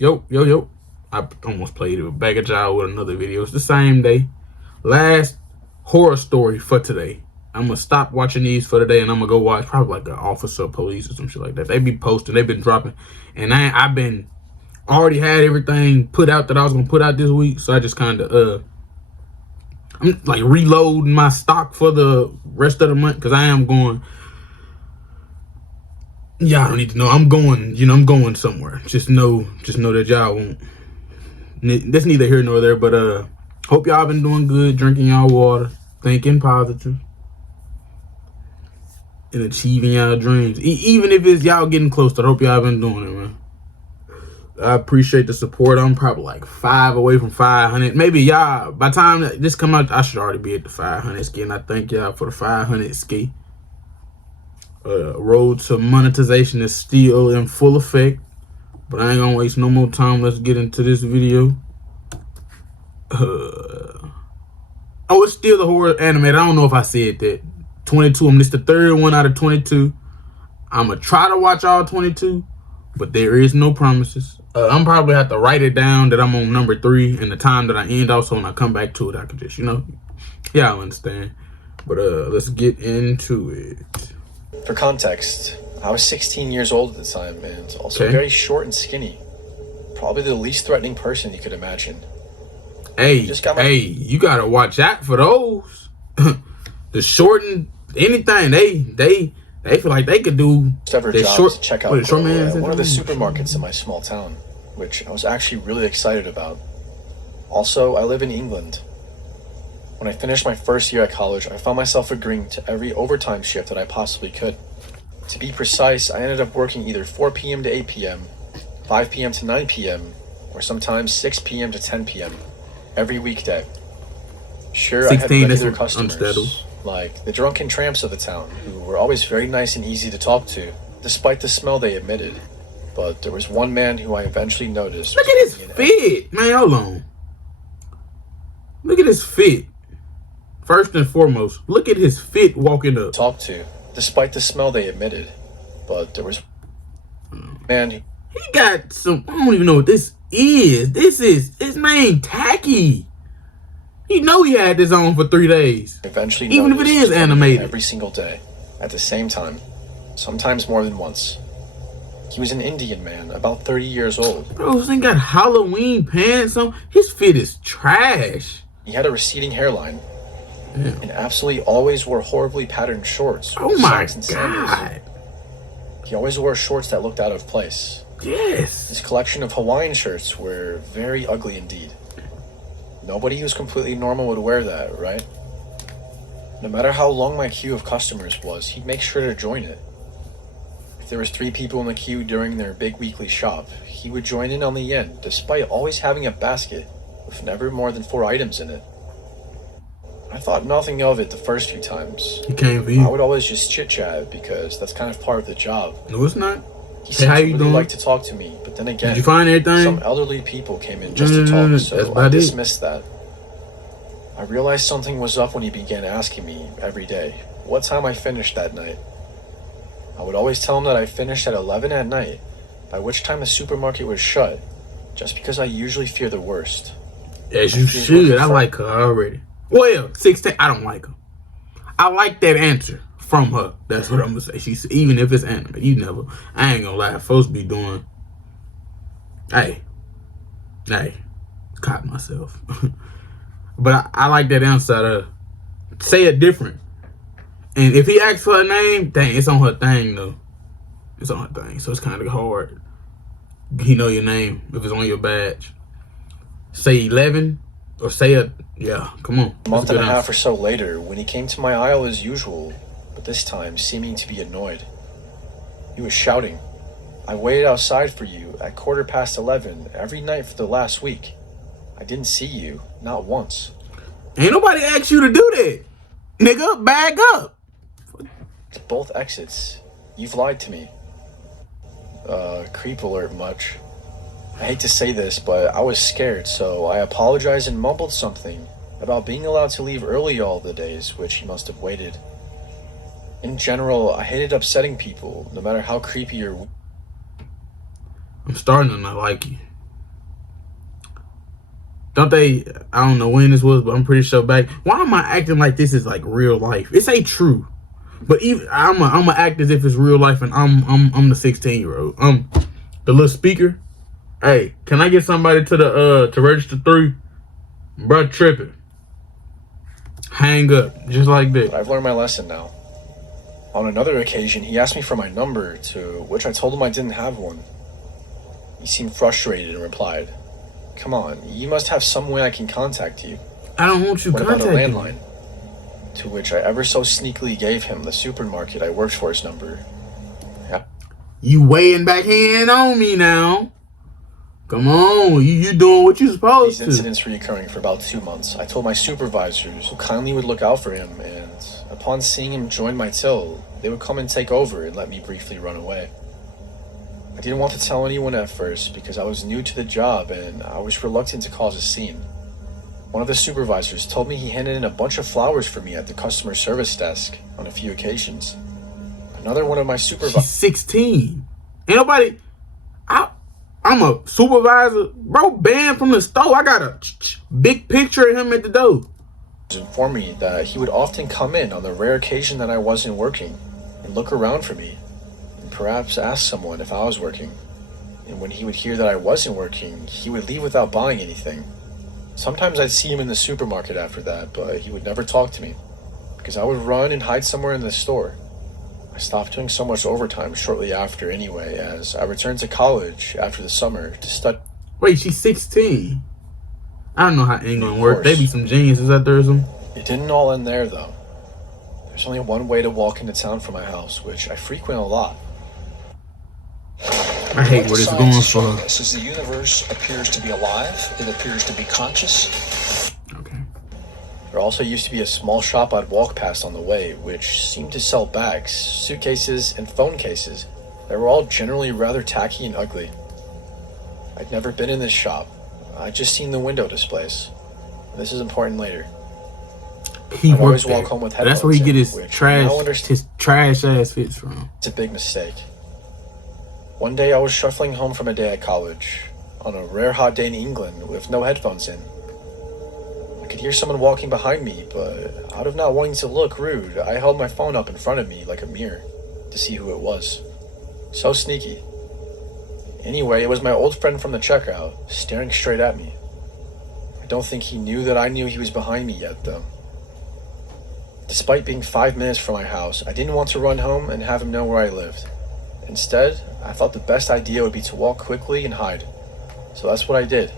Yo. I almost played it back at y'all with another video. It's the same day. Last horror story for today. I'm gonna stop watching these for today, and I'm gonna go watch probably like an officer of police or some shit like that. They be posting, they've been dropping, and I've been already had everything put out that I was gonna put out this week. So I just kind of I'm like reloading my stock for the rest of the month because I am going. Y'all don't need to know. I'm going. I'm going somewhere. Just know that y'all won't. That's neither here nor there. But hope y'all been doing good, drinking y'all water, thinking positive, and achieving y'all dreams. Even if it's y'all getting close to it, hope y'all been doing it, man. I appreciate the support. I'm probably like 5 away from 500. Maybe y'all, by the time this come out, I should already be at the 500 ski. And I thank y'all for the 500 ski. Road to monetization is still in full effect. But I ain't gonna waste no more time. Let's get into this video. Oh, it's still the horror animated. I don't know if I said that. 22. This the third one out of 22. I'm gonna try to watch all 22, but there is no promises. I'm probably have to write it down that I'm on number 3 and the time that I end. Also, when I come back to it, I could just, y'all understand. But let's get into it. For context, I was 16 years old at the time and also very short and skinny. Probably the least threatening person you could imagine. Hey, you gotta watch out for those. The short and anything, they feel like they could do several jobs to check out one of the supermarkets in my small town, which I was actually really excited about. Also, I live in England. When I finished my first year at college, I found myself agreeing to every overtime shift that I possibly could. To be precise, I ended up working either 4 p.m. to 8 p.m., 5 p.m. to 9 p.m., or sometimes 6 p.m. to 10 p.m. every weekday. Sure, I had regular customers, like the drunken tramps of the town, who were always very nice and easy to talk to, despite the smell they emitted. But there was one man who I eventually noticed. Look at his fit, man. Hold on. Look at his fit. First and foremost, look at his fit walking up. Talk to, despite the smell they emitted. But there was man. He got some. I don't even know what this is. This is his name, Tacky. You know he had this on for 3 days. Eventually, even if it is animated, every single day, at the same time, sometimes more than once. He was an Indian man, about 30 years old. Bro, this thing got Halloween pants on. His fit is trash. He had a receding hairline. Yeah. And absolutely always wore horribly patterned shorts. Oh my God. He always wore shorts that looked out of place. Yes. His collection of Hawaiian shirts were very ugly indeed. Nobody who's completely normal would wear that, right? No matter how long my queue of customers was, he'd make sure to join it. If there was 3 people in the queue during their big weekly shop, he would join in on the end, despite always having a basket with never more than 4 items in it. I thought nothing of it the first few times. He came for you. I would always just chit-chat because that's kind of part of the job. No, it's not. He seemed to really like to talk to me, but then again, did you find everything? Some elderly people came in just to talk, so I dismissed that. I realized something was up when he began asking me every day what time I finished that night. I would always tell him that I finished at 11 at night, by which time the supermarket was shut, just because I usually fear the worst. As you should. I like her already. Well, 16, I don't like her. I like that answer from her. That's what I'm gonna say. She's, even if it's anime, I ain't gonna lie, folks be doing, hey, caught myself. But I like that answer. Say it different. And if he asks for her name, dang, it's on her thing though. It's on her thing, so it's kind of hard. He know your name if it's on your badge. Say 11. Or say it, yeah, come on. A month and a half or so later, when he came to my aisle as usual, but this time seeming to be annoyed. He was shouting, "I waited outside for you at 11:15 every night for the last week. I didn't see you, not once." Ain't nobody asked you to do that. Nigga, bag up. To both exits, you've lied to me. Creep alert much. I hate to say this, but I was scared, so I apologized and mumbled something about being allowed to leave early all the days, which he must have waited. In general, I hated upsetting people, no matter how creepy or... I'm starting to not like you. Don't they? I don't know when this was, but I'm pretty sure back. Why am I acting like this is like real life? It's ain't true. But even I'm a act as if it's real life, and I'm the 16-year-old. The little speaker. Hey, can I get somebody to the to register 3? Bruh, tripping. Hang up just like that. But I've learned my lesson now. On another occasion, he asked me for my number, to which I told him I didn't have one. He seemed frustrated and replied, "Come on, you must have some way I can contact you." I don't want you What about a contacting landline? me. To which I ever so sneakily gave him the supermarket I worked for's number. Yeah. You weighing back hand on me now. Come on, you doing what you supposed These to. incidents reoccurring for about 2 months. I told my supervisors, who kindly would look out for him, and upon seeing him join my till, they would come and take over and let me briefly run away. I didn't want to tell anyone at first because I was new to the job and I was reluctant to cause a scene. One of the supervisors told me he handed in a bunch of flowers for me at the customer service desk on a few occasions. Another one of my She's supervisors... 16. Ain't nobody. I'm a supervisor, bro. Banned from the store. I got a big picture of him at the door. informed me that he would often come in on the rare occasion that I wasn't working and look around for me and perhaps ask someone if I was working. And when he would hear that I wasn't working, he would leave without buying anything. Sometimes I'd see him in the supermarket after that, but he would never talk to me because I would run and hide somewhere in the store. I stopped doing so much overtime shortly after anyway, as I returned to college after the summer to study. Wait, she's 16. I don't know how England Of works. course. They be some geniuses out there or something. It didn't all end there though. There's only one way to walk into town from my house, which I frequent a lot. I hate where this is going for. As the universe appears to be alive, it appears to be conscious. Okay. There also used to be a small shop I'd walk past on the way, which seemed to sell bags, suitcases, and phone cases that were all generally rather tacky and ugly. I'd never been in this shop. I'd just seen the window displays. This is important later. He I'd always worked there. walk home with That's where he headphones get his in, which I now understand his trash ass fits from. it's a big mistake. One day I was shuffling home from a day at college, on a rare hot day in England with no headphones in. I could hear someone walking behind me, but out of not wanting to look rude, I held my phone up in front of me like a mirror to see who it was. So sneaky. Anyway, it was my old friend from the checkout, staring straight at me. I don't think he knew that I knew he was behind me yet, though. Despite being 5 minutes from my house, I didn't want to run home and have him know where I lived. Instead, I thought the best idea would be to walk quickly and hide. So that's what I did.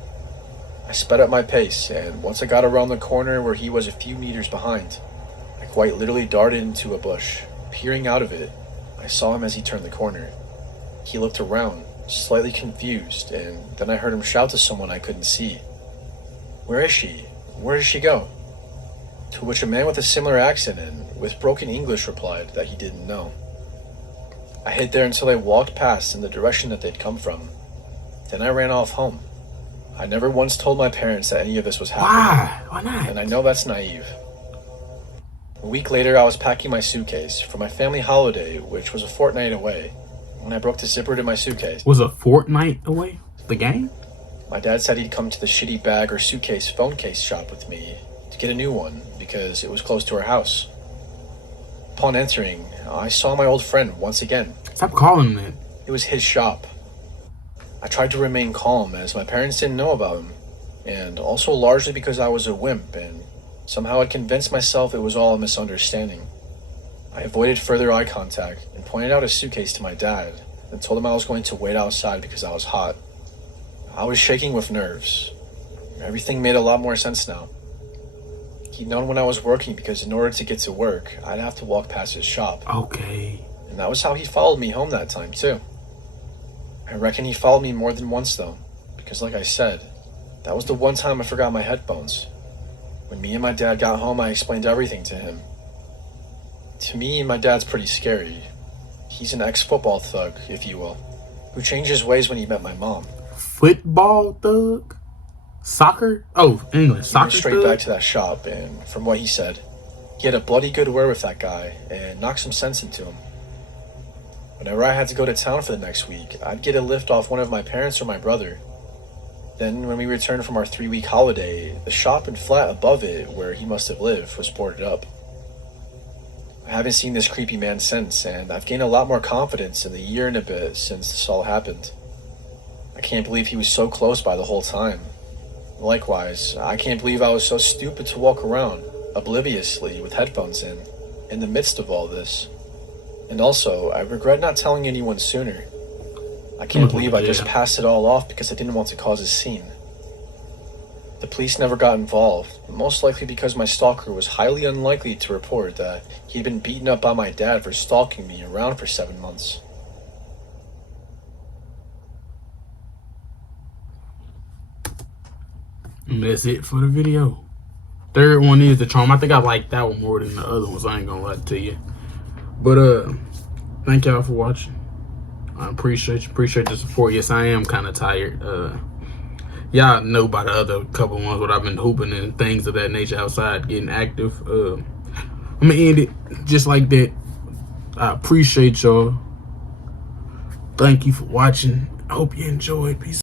I sped up my pace, and once I got around the corner where he was a few meters behind, I quite literally darted into a bush. Peering out of it, I saw him as he turned the corner. He looked around, slightly confused, and then I heard him shout to someone I couldn't see. "Where is she? Where did she go?" To which a man with a similar accent and with broken English replied that he didn't know. I hid there until they walked past in the direction that they'd come from. Then I ran off home. I never once told my parents that any of this was happening. Why? Why not? And I know that's naive. A week later, I was packing my suitcase for my family holiday, which was a fortnight away, when I broke the zipper to my suitcase. Was a fortnight away? The game? My dad said he'd come to the shitty bag or suitcase phone case shop with me to get a new one because it was close to our house. Upon entering, I saw my old friend once again. Stop calling him that. It was his shop. I tried to remain calm as my parents didn't know about him, and also largely because I was a wimp and somehow I'd convinced myself it was all a misunderstanding. I avoided further eye contact and pointed out a suitcase to my dad and told him I was going to wait outside because I was hot. I was shaking with nerves. Everything made a lot more sense now. He'd known when I was working because in order to get to work, I'd have to walk past his shop. Okay. And that was how he followed me home that time, too. I reckon he followed me more than once, though, because like I said, that was the one time I forgot my headphones. When me and my dad got home, I explained everything to him. To me, my dad's pretty scary. He's an ex-football thug, if you will, who changed his ways when he met my mom. Football thug? Soccer? Oh, English. He went Soccer straight thug? back to that shop, and from what he said, he had a bloody good word with that guy and knocked some sense into him. Whenever I had to go to town for the next week, I'd get a lift off one of my parents or my brother. Then, when we returned from our 3-week holiday, the shop and flat above it, where he must have lived, was boarded up. I haven't seen this creepy man since, and I've gained a lot more confidence in the year and a bit since this all happened. I can't believe he was so close by the whole time. Likewise, I can't believe I was so stupid to walk around, obliviously, with headphones in the midst of all this. And also, I regret not telling anyone sooner. I can't believe I just passed it all off because I didn't want to cause a scene. The police never got involved, most likely because my stalker was highly unlikely to report that he'd been beaten up by my dad for stalking me around for 7 months. And that's it for the video. Third one is the charm. I think I like that one more than the other ones. I ain't gonna lie to you. But thank y'all for watching. I appreciate the support. Yes, I am kind of tired. Y'all know about the other couple ones what I've been hooping and things of that nature outside, getting active. I'm gonna end it just like that. I appreciate y'all. Thank you for watching. I hope you enjoyed. Peace.